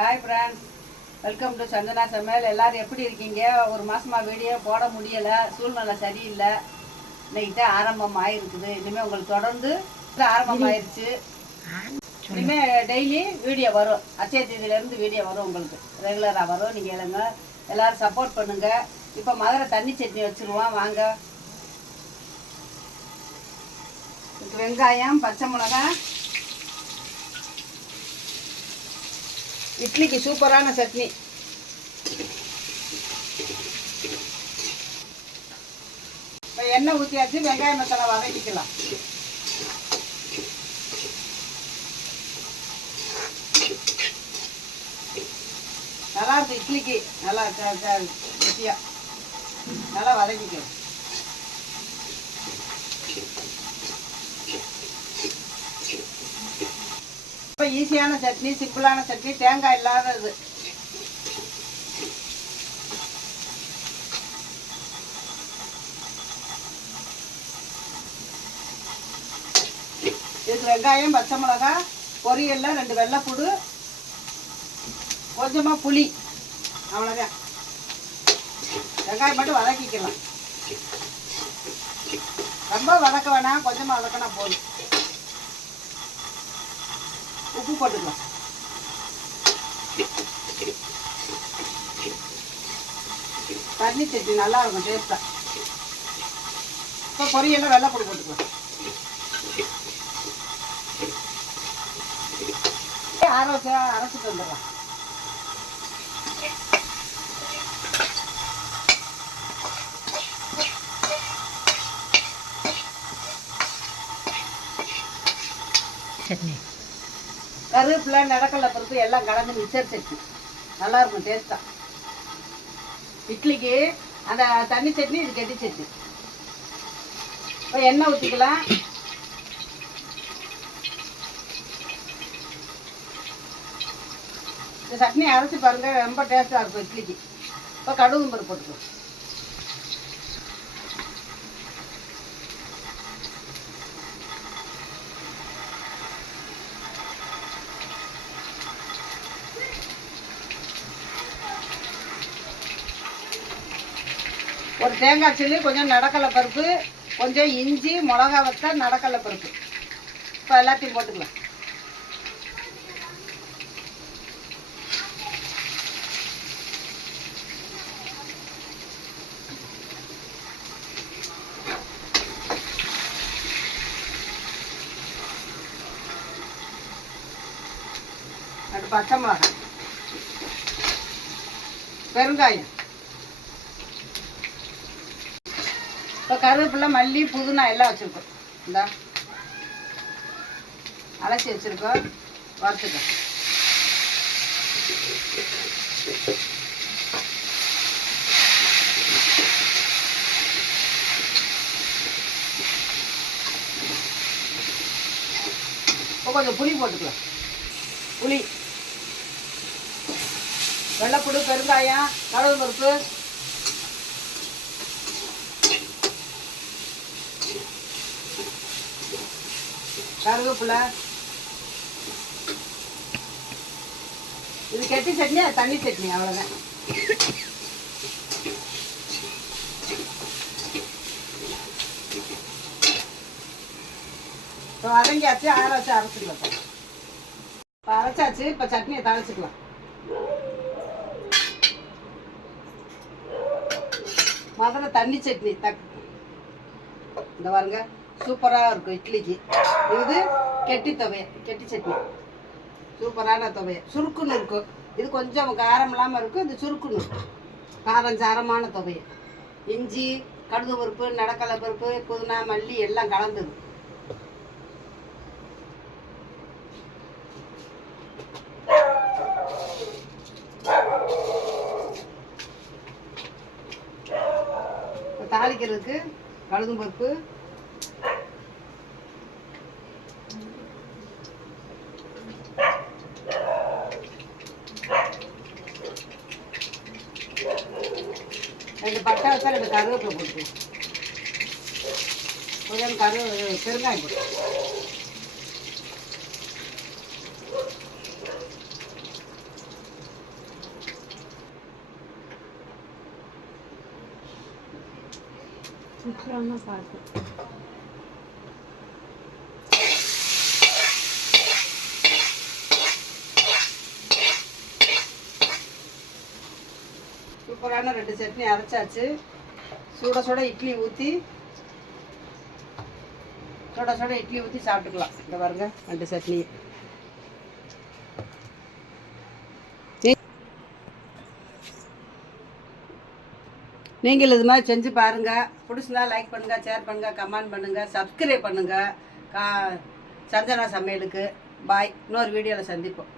Hi friends, welcome to Chandana Samayal. எல்லோரும் எப்படி இருக்கீங்க? ஒரு மாதமாக வீடியோ போட முடியலை, சூழ்நிலை சரியில்லை. இன்னைக்கு தான் ஆரம்பம் ஆகிருக்குது. இனிமேல் உங்களுக்கு தொடர்ந்து ஆரம்பம் ஆயிடுச்சு. இனிமேல் டெய்லி வீடியோ வரும். அச்சய தேதியிலேருந்து வீடியோ வரும், உங்களுக்கு ரெகுலராக வரும். நீங்கள் எழுங்க, எல்லோரும் சப்போர்ட் பண்ணுங்கள். இப்போ மதுரை தண்ணி சட்னி வச்சுருவோம் வாங்க. வெங்காயம், பச்சை மிளகாய், இட்லிக்கு சூப்பரான சட்னி. இப்போ எண்ணெய் ஊற்றியாச்சு, வெங்காயம் மசாலா வதக்கிக்கலாம். நல்லா இருக்கு இட்லிக்கு, நல்லா ருசியா நல்லா வதக்கிக்கலாம். இப்போ ஈஸியான சட்னி, சிம்பிளான சட்னி, தேங்காய் இல்லாதது. இதுக்கு வெங்காயம், பச்சை மிளகாய், பொரியல்ல 2 வெள்ளைப்பூடு, கொஞ்சமாக புளி, அவ்வளோதான். வெங்காயம் மட்டும் வதக்கிக்கலாம். ரொம்ப வதக்க வேணாம், கொஞ்சமாக வதக்கினா போதும். உப்பு போட்டுக்கலாம். தண்ணி சட்னி நல்லா இருக்கும் டேஸ்ட்டாக. இப்போ பொரியெல்லாம் வெள்ளைப்பூடு போட்டுக்கலாம். அரைச்சிட்டு வந்துடலாம். சட்னி, கருவேப்பிலை, நடக்கலை பருப்பு எல்லாம் கலந்து மிக்சர் சட்னி நல்லா இருக்கும் டேஸ்ட்டாக. இட்லிக்கு அந்த தண்ணி சட்னி, இது கெட்டி சட்னி. இப்போ எண்ணெய் ஊற்றிக்கலாம். இந்த சட்னி அரைச்சி பாருங்கள், ரொம்ப டேஸ்ட்டாக இருக்கும் இட்லிக்கு. இப்போ கடுகு பருப்பு போட்டுக்கலாம். ஒரு தேங்காய் சில்லு, கொஞ்சம் நடக்கலை பருப்பு, கொஞ்சம் இஞ்சி, மிளகா வத்தல், நடக்கலை பருப்பு. இப்போ எல்லாத்தையும் போட்டுக்கலாம். அது பச்சை மிளகாய், பெருங்காயம், இப்போ கருவேப்பிலை, மல்லி, புதினா எல்லாம் வச்சுருக்கோம். இந்தா அலசி வச்சுருக்கோம், வறுத்துக்கோ. இப்போ கொஞ்சம் புளி போட்டுக்கலாம். புளி, வெள்ளைப்பூடு, பெருங்காயம், கடுகு பருப்பு, கருவேப்பிலை. இது கெட்டி சட்னி, அது தண்ணி சட்னி, அவ்வளோதான். இப்போ வதங்கியாச்சு, ஆற வச்சு அரைச்சிக்கலாம். இப்போ அரைச்சாச்சு, இப்போ சட்னியை தாளிச்சுக்கலாம். முதல்ல தண்ணி சட்னி இந்த பாருங்க, சூப்பராக இருக்கும் இட்லிக்கு. இது கெட்டி துவைய, கெட்டி சட்னி, சூப்பரான துவைய, சுருக்குன்னு இருக்கும். இது கொஞ்சம் காரம் இல்லாமல் இருக்கும், இது சுருக்குன்னு இருக்கும். காரம் சாரமான துவைய. இஞ்சி, கடுகு பருப்பு, நடக்கலை பருப்பு, புதினா, மல்லி எல்லாம் கலந்துது. தாளிக்கிறதுக்கு கடுகு பருப்பு, ரெண்டு பட்டை வச்சா 2 கருவேப்பிலை போட்டு, கொஞ்சம் பெருங்காயம் போட்டு, சூப்பரான பாட்டு. சூப்பரான 2 சட்னி அரைச்சாச்சு. சுட சுட இட்லி ஊற்றி சாப்பிட்டுக்கலாம். இந்த பாருங்க 2 சட்னி. நீங்கள் இது மாதிரி செஞ்சு பாருங்கள். பிடிச்சிருந்தா லைக் பண்ணுங்கள், ஷேர் பண்ணுங்கள், கமெண்ட் பண்ணுங்கள், சப்ஸ்கிரைப் பண்ணுங்கள். சந்தனா சமையலுக்கு பாய். இன்னொரு வீடியோவில் சந்திப்போம்.